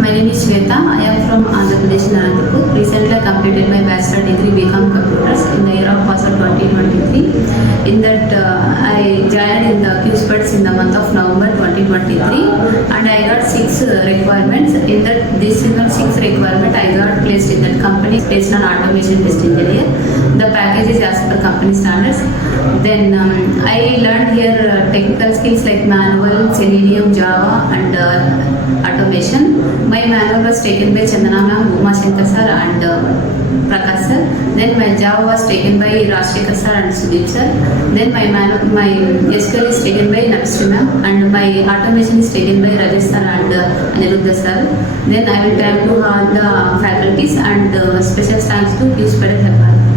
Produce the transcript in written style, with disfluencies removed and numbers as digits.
My name is Shweta. I am from Andhra Pradesh, Nanapur. Recently, I completed my bachelor degree BCom Computers in the year of 2023. In that, I joined in the QSPEDS in the month of November 2023, and I got 6 requirements. In that, this is one 6 requirement I got placed in that company based on automation test engineer. The package is as per company standards. Then I learned here technical skills like manual, Selenium, Java, and automation. My manual was taken by Chandana ma'am, Uma Shankar sir, and Prakash sir. Then my Java was taken by Rashikar sir and Sudeep sir. Then my SQL is taken by Nakshri ma'am, and my automation is taken by Rajesh sir and Aniruddha sir. Then I will thank to all the faculties and special thanks to QSPED.